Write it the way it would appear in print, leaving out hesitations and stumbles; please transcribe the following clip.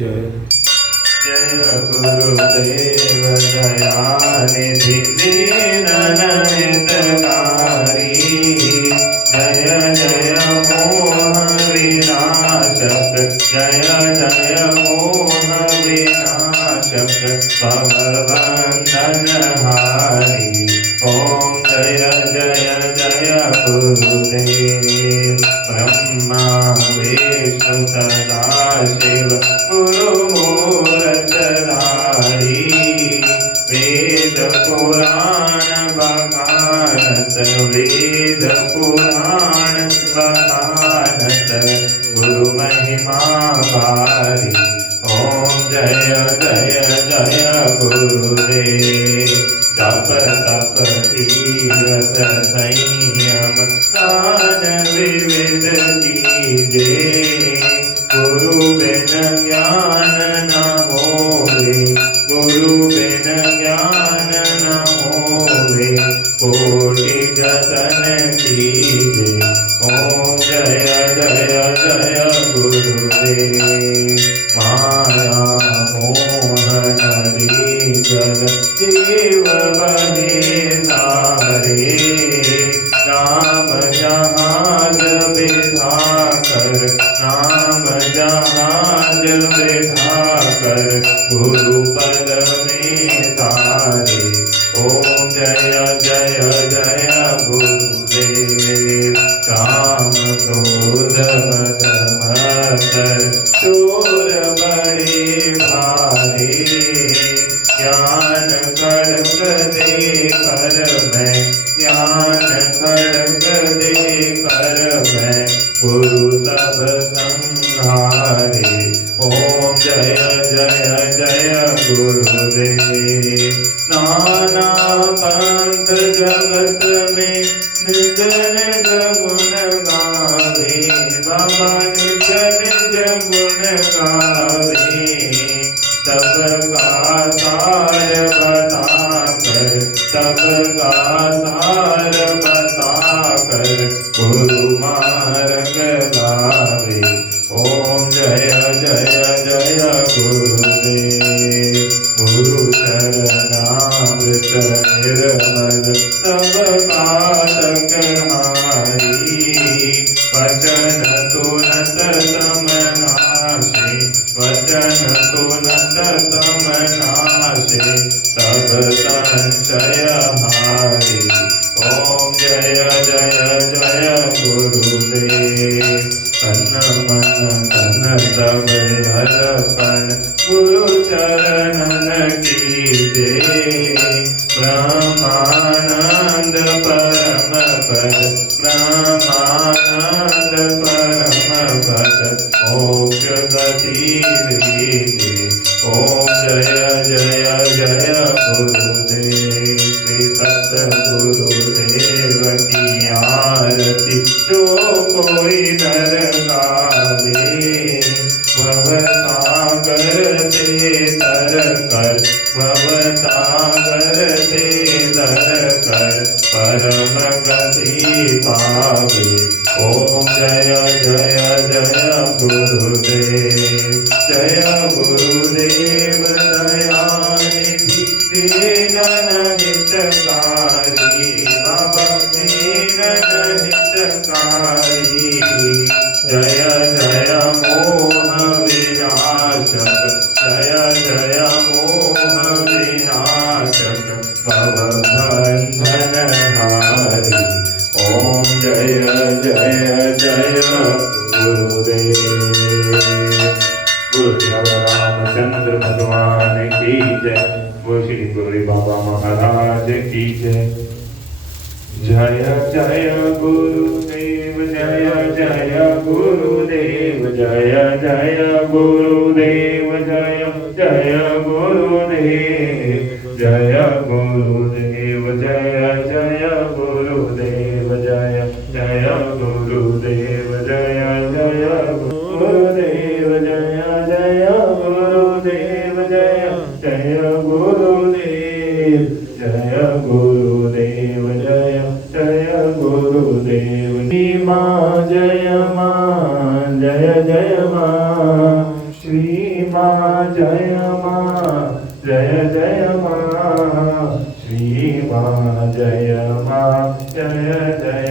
जय। जय गुरुदेव दयानिधि दीनहितकारी। जय जय मोह विनाशक, जय जय मोह विनाशक भवबंधनहारी। ओम जय जय जय गुरुदेव। ब्रह्मा विष्णु सदा शिव गुरुमूर्तधारी। वेद पुराण बखानत, वेद पुराण बखानत गुरु महिमा भारी। ओम जय जय जय गुरुदेव। जप तप तीरथ संयम दान विविध कीजे। गुरु बिन ज्ञान न होवे, गुरु बिन ज्ञान न होवे। कोटि जतन कीजे। ओम जय जय जय गुरुदेव। माया मोहन रीजल जीव बहे तारे। नाम जहाज बिठाकर, नाम जहाज बिठाकर गुरु पद में तारे। ओम जय जय जय गुरुदेव। काम क्रोध मद मत्सर चोर बड़े भारे। ज्ञान खड्ग दे कर मैं, ज्ञान खड्ग दे कर मैं गुरु सब संहारे। ओम जय जय जय गुरुदेव। नाना पंथ जगत में निज निज गुण गावे। बाबा निज निज गुण गावे। सबका सार बताकर, सबका सार बताकर गुरु मार्ग लावे। ओम जय जय जय गुरुदेव। गुरु चरणामृत निर्मल सब पातक हारी। वचन तुनत समनाशे, वचन तुनत समनाशे सब संशय हारी। ओम जय जय जय गुरुदेव। तन मन धन सब अर्पण गुरु चरणन कीजे। ब्रह्मानंद परम पद, ब्रह्मानंद परम पद मोक्ष गति लीजे। ओम जय जय जय गुरुदेव। श्री सतगुरुदेव की आरती जो कोई नर गावे। भवसागर से तर कर, भवसागर से तर कर परम गति पावे। ओम जय जय जय गुरुदेव। जय गुरुदेव दयानिधि दीनहितकारी। बाबा दीनहितकारी। जय जय मोह विनाशक, जय जय मोह विनाशक भवबंधनहारी। ओम जय जय जय गुरुदेव। गुरु रामचंद्र भगवान की जय। वो श्री गुरु बाबा महाराज की जय। जय जय गुरुदेव, जय जय गुरुदेव, जय जय गुरुदेव, जय जय गुरुदेव, जय गुरुदेव, जय जय गुरुदेव, जय जय गुरुदेव, जय जय गुरुदेव, जय जय गुरुदेव, जय जय गुरुदेव, जय गुरुदेव, जय जय गुरुदेव। माँ जय माँ, जय जय माँ। श्री માં જય માં જય જય માં શ્રી માં જય માં જય જય